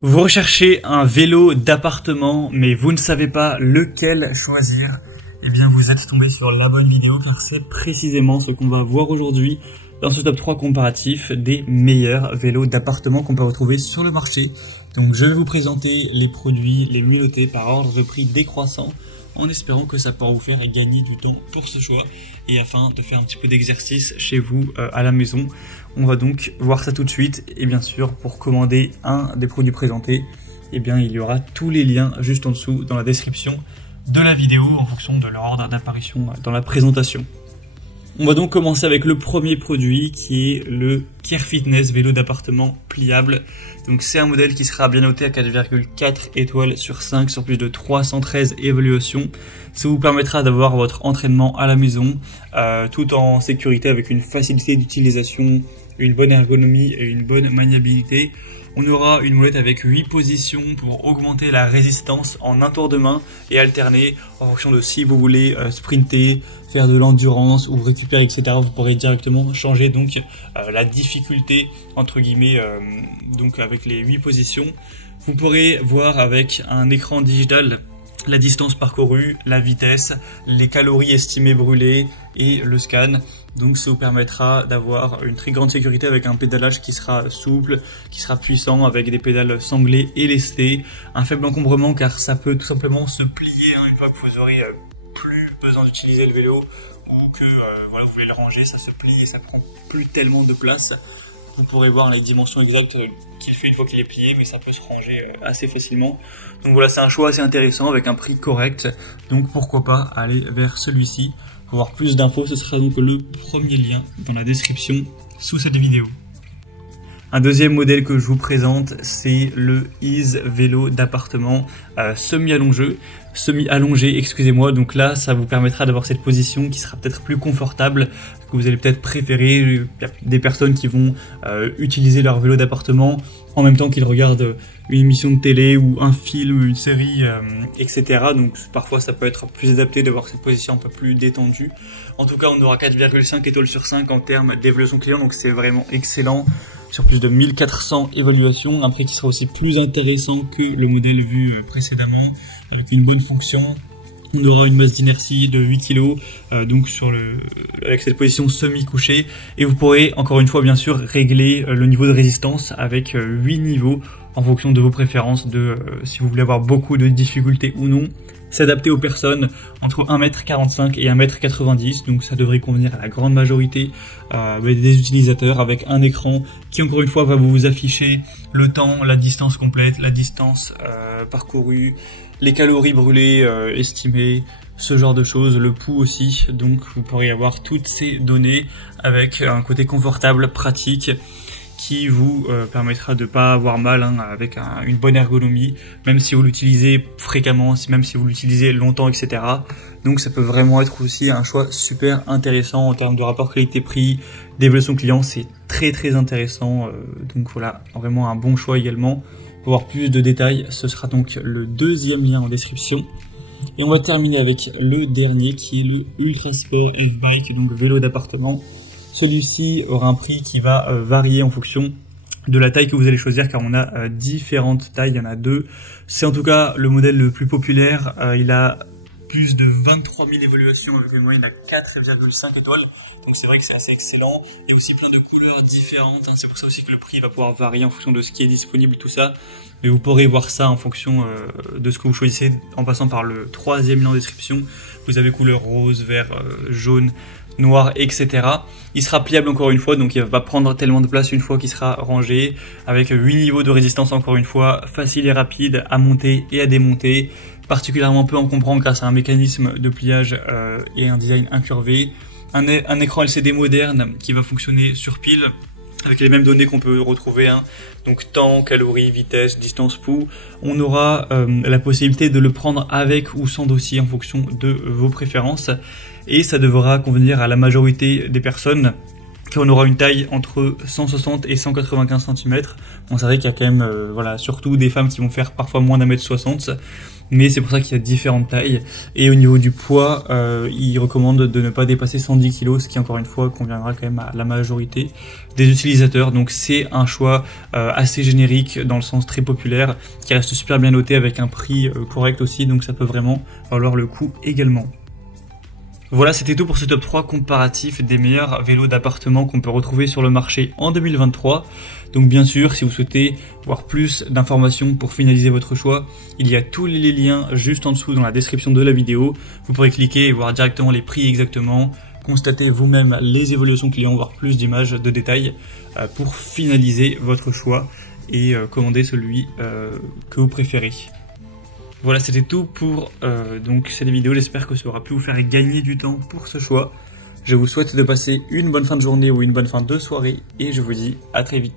Vous recherchez un vélo d'appartement, mais vous ne savez pas lequel choisir. Eh bien, vous êtes tombé sur la bonne vidéo, car c'est précisément ce qu'on va voir aujourd'hui dans ce top 3 comparatif des meilleurs vélos d'appartement qu'on peut retrouver sur le marché. Donc, je vais vous présenter les produits les mieux notés par ordre de prix décroissant, en espérant que ça pourra vous faire gagner du temps pour ce choix et afin de faire un petit peu d'exercice chez vous à la maison. On va donc voir ça tout de suite et bien sûr pour commander un des produits présentés, eh bien il y aura tous les liens juste en dessous dans la description de la vidéo en fonction de leur ordre d'apparition dans la présentation. On va donc commencer avec le premier produit qui est le Care Fitness vélo d'appartement pliable. Donc c'est un modèle qui sera bien noté à 4,4 étoiles sur 5 sur plus de 313 évaluations. Ça vous permettra d'avoir votre entraînement à la maison tout en sécurité avec une facilité d'utilisation, une bonne ergonomie et une bonne maniabilité. On aura une molette avec 8 positions pour augmenter la résistance en un tour de main et alterner en fonction de si vous voulez sprinter, faire de l'endurance ou récupérer, etc. Vous pourrez directement changer donc la difficulté entre guillemets donc avec les 8 positions. Vous pourrez voir avec un écran digital la distance parcourue, la vitesse, les calories estimées brûlées et le scan. Donc ça vous permettra d'avoir une très grande sécurité avec un pédalage qui sera souple, qui sera puissant avec des pédales sanglées et lestées. Un faible encombrement car ça peut tout simplement se plier une fois que vous aurez plus besoin d'utiliser le vélo ou que voilà, vous voulez le ranger, ça se plie et ça prend plus tellement de place. Vous pourrez voir les dimensions exactes qu'il fait une fois qu'il est plié, mais ça peut se ranger assez facilement. Donc voilà, c'est un choix assez intéressant avec un prix correct. Donc pourquoi pas aller vers celui-ci. Pour voir plus d'infos, ce sera donc le premier lien dans la description sous cette vidéo. Un deuxième modèle que je vous présente, c'est le Ease vélo d'appartement semi-allongé, excusez-moi. Donc là, ça vous permettra d'avoir cette position qui sera peut-être plus confortable, que vous allez peut-être préférer. Il y a des personnes qui vont utiliser leur vélo d'appartement en même temps qu'ils regardent une émission de télé ou un film, une série, etc. Donc parfois ça peut être plus adapté d'avoir cette position un peu plus détendue. En tout cas, on aura 4,5 étoiles sur 5 en termes d'évaluation client, donc c'est vraiment excellent. Sur plus de 1400 évaluations, un prix qui sera aussi plus intéressant que le modèle vu précédemment, avec une bonne fonction. On aura une masse d'inertie de 8 kg, donc avec cette position semi-couchée. Et vous pourrez, encore une fois, bien sûr, régler le niveau de résistance avec 8 niveaux en fonction de vos préférences, si vous voulez avoir beaucoup de difficultés ou non. S'adapter aux personnes entre 1m45 et 1m90, donc ça devrait convenir à la grande majorité des utilisateurs, avec un écran qui encore une fois va vous afficher le temps, la distance complète, la distance parcourue, les calories brûlées estimées, ce genre de choses, le pouls aussi. Donc vous pourrez avoir toutes ces données avec un côté confortable, pratique, qui vous permettra de pas avoir mal avec une bonne ergonomie, même si vous l'utilisez fréquemment, même si vous l'utilisez longtemps, etc. Donc ça peut vraiment être aussi un choix super intéressant en termes de rapport qualité-prix, d'évaluation client, c'est très très intéressant. Donc voilà, vraiment un bon choix également. Pour voir plus de détails, ce sera donc le deuxième lien en description. Et on va terminer avec le dernier qui est le Ultra Sport F-Bike, donc vélo d'appartement. Celui-ci aura un prix qui va varier en fonction de la taille que vous allez choisir, car on a différentes tailles, il y en a deux. C'est en tout cas le modèle le plus populaire, il a plus de 23 000 évaluations avec une moyenne à 4,5 étoiles. Donc c'est vrai que c'est assez excellent. Il y a aussi plein de couleurs différentes, c'est pour ça aussi que le prix va pouvoir varier en fonction de ce qui est disponible, tout ça. Mais vous pourrez voir ça en fonction de ce que vous choisissez en passant par le troisième lien en description. Vous avez couleur rose, vert, jaune, noir, etc. Il sera pliable encore une fois, donc il va pas prendre tellement de place une fois qu'il sera rangé, avec 8 niveaux de résistance encore une fois, facile et rapide à monter et à démonter, particulièrement peu encombrant grâce à un mécanisme de pliage et un design incurvé, un écran LCD moderne qui va fonctionner sur pile, avec les mêmes données qu'on peut retrouver, donc temps, calories, vitesse, distance, pouls. On aura la possibilité de le prendre avec ou sans dossier en fonction de vos préférences, et ça devra convenir à la majorité des personnes. car on aura une taille entre 160 et 195 cm. Bon, c'est vrai qu'il y a quand même, voilà, surtout des femmes qui vont faire parfois moins d'1m60, mais c'est pour ça qu'il y a différentes tailles. Et au niveau du poids, il recommande de ne pas dépasser 110 kg, ce qui encore une fois conviendra quand même à la majorité des utilisateurs. Donc c'est un choix assez générique, dans le sens très populaire, qui reste super bien noté avec un prix correct aussi, donc ça peut vraiment valoir le coup également. Voilà, c'était tout pour ce top 3 comparatif des meilleurs vélos d'appartement qu'on peut retrouver sur le marché en 2023. Donc bien sûr, si vous souhaitez voir plus d'informations pour finaliser votre choix, il y a tous les liens juste en dessous dans la description de la vidéo. Vous pourrez cliquer et voir directement les prix exactement, constater vous-même les évolutions clients, voir plus d'images de détails pour finaliser votre choix et commander celui que vous préférez. Voilà, c'était tout pour donc cette vidéo. J'espère que ça aura pu vous faire gagner du temps pour ce choix. Je vous souhaite de passer une bonne fin de journée ou une bonne fin de soirée et je vous dis à très vite.